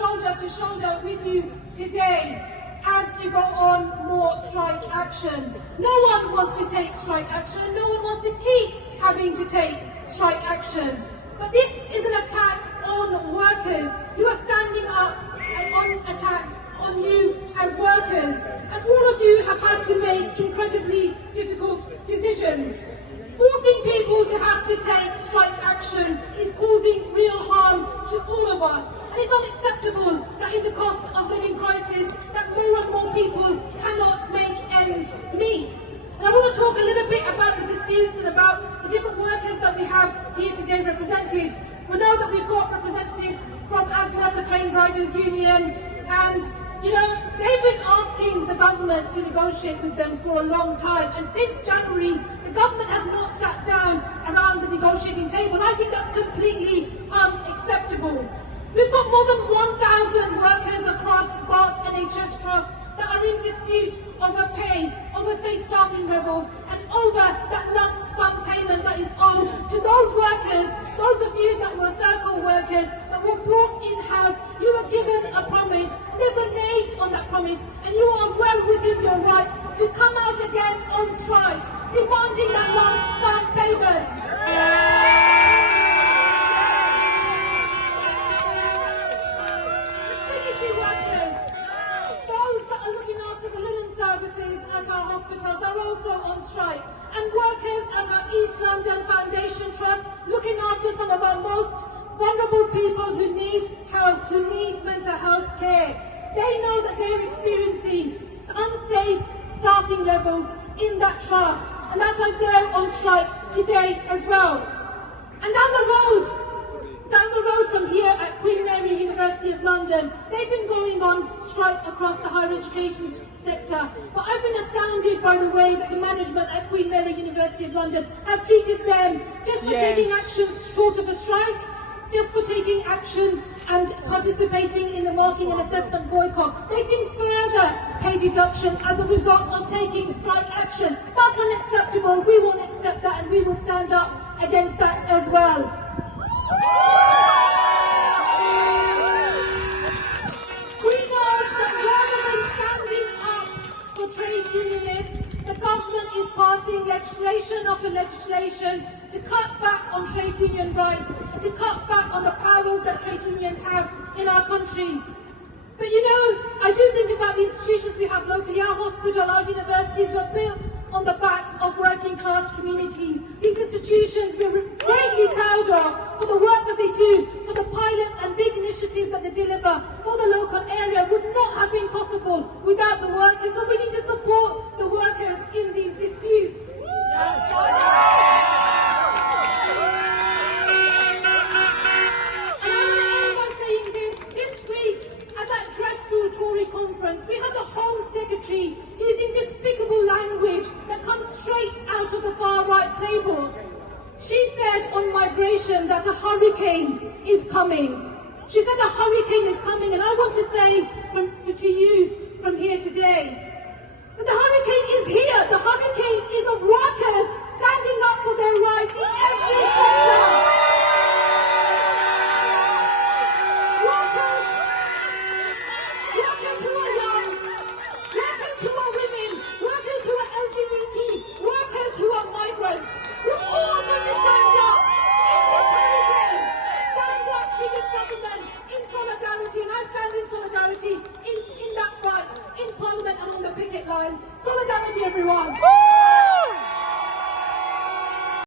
shoulder to shoulder with you today as you go on more strike action. No one wants to take strike action, and no one wants to keep having to take strike action. But this is an attack on workers. You are standing up on attacks on you as workers, and all of you have had to make incredibly difficult decisions. Forcing people to have to take strike action is causing real harm to all of us, and it's unacceptable that in the cost of living crisis that more and more people cannot make ends meet. And I want to talk a little bit about the disputes and about the different workers that we have here today represented. We know that we've got representatives from ASLEF, the Train Drivers Union, and they've been asking the government to negotiate with them for a long time, and since January the government have not sat down around the negotiating table, and I think that's completely unacceptable. We've got more than 1,000 workers across Bart's NHS Trust that are in dispute over pay, over safe staffing levels, and over that lump sum payment that is owed to those workers, those of you that were circle workers, that were brought in-house. You were given a promise, they reneged on that promise, and you are well within your rights to come out again on strike, demanding that lump sum payment. At our hospitals are also on strike, and workers at our East London Foundation Trust looking after some of our most vulnerable people who need help, who need mental health care. They know that they're experiencing unsafe staffing levels in that trust, and that's why they're on strike today as well. And down the road from here at Queen Mary University of London, they've been going on strike across the higher education sector, but I've been astounded by the way that the management at Queen Mary University of London have treated them just for taking action short of a strike, just for taking action and participating in the marking and assessment boycott. They've seen further pay deductions as a result of taking strike action. That's unacceptable. We won't accept that, and we will stand up against that as well. We know that rather than standing up for trade unionists, the government is passing legislation after legislation to cut back on trade union rights and to cut back on the powers that trade unions have in our country. But I do think about the institutions we have locally. Our hospital, our universities were built on the back of working class communities. These institutions we're greatly proud of for the work that they do, for the pilots and big initiatives that they deliver for the local area would not have been possible without the workers. So we need to support the workers in these disputes. Tory conference, we had the Home Secretary using despicable language that comes straight out of the far-right playbook. She said on migration that a hurricane is coming. She said a hurricane is coming, and I want to say to you from here today that the hurricane is here. The hurricane is of workers standing up for their rights in every sector. In that fight, in Parliament and on the picket lines. Solidarity, everyone!